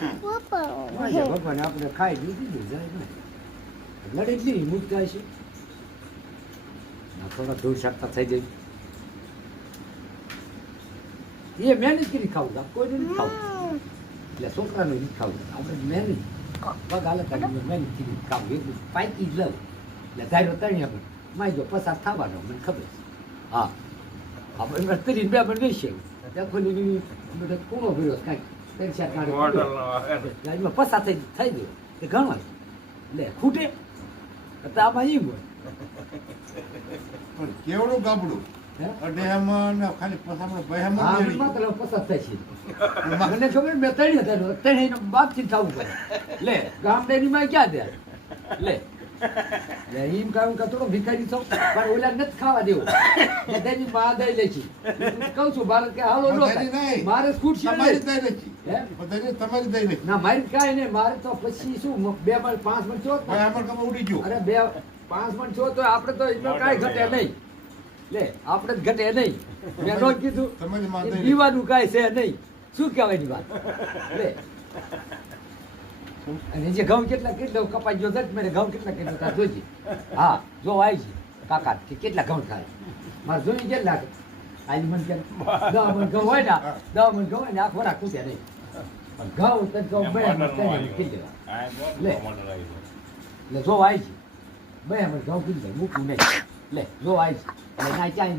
ભગવાન આપણે ખાઈ દીધું જાય ને લડી જ નહીં મુક્ત જાય છે થોડા ધૂળ શાકતા થઈ જાય એ મહેનત કરી ખાવું કોઈને નથી ખાવું એટલે છોકરાને નથી ખાવું આપણે મહેનત પગ હાલત મહેનત કરી ખાવું એટલું પાકી જ લઉં એટલે ધાર્યો તણી આપણે માયજો પસાર થવાનો મને ખબર છે હા આપણે કરીને બે આપણે બેસીએ ત્યાં ખોલી કૂણો ભર્યો કાંઈક પસાર થઈ ગયો એ ઘણો લે ખૂટે તો આમાં એમ હોય પણ કેવડું ગાબડું અઢેહમણ ખાલી પસામણ બહેમણ મતલબ પસાર થાય છે મને ખબર મેં ત્રણ બાપથી થવું પડે લે ગામડેની માં ક્યાં દે લે એમ કહું કે થોડો ભિખારી છો પણ ઓલા નથી ખાવા દેવો તેની માં દઈ લે છે કહું છું ભારત કે હાલો નો મારે સ્કૂટ છે તમારી દઈ લે છે તમારી દઈ લે ના મારી કાંઈ નહીં મારે તો પછી શું 2 મણ 5 મણ છો બહેમણ કમ ઉડી ગયો અરે 5 મણ છો તો આપણે તો એટલો કાંઈ ઘટે નહીં લે આપણે જ ઘટે નહીં મેં નો કીધું પીવાનું કાંઈ છે નહીં શું કહેવાય ની વાત લે અને જે ઘઉં કેટલા કપાઈ ગયો છે મેં ઘઉં કેટલા તાર જોઈજે હા જો આવી છે કાકા કેટલા ઘઉં થાય મારે જોઈ કેટલા આજે મને કે 10 મણ ઘઉં હોય ને 10 મણ ઘઉં હોય ને આ ખોરાક ખૂટ્યા નહીં ઘઉં તો ઘઉં બે કીધી લે જો આવી છે બે મણ ઘઉં કીધી મૂકવું નહીં લે જો આવી છે એટલે ના ચાઈ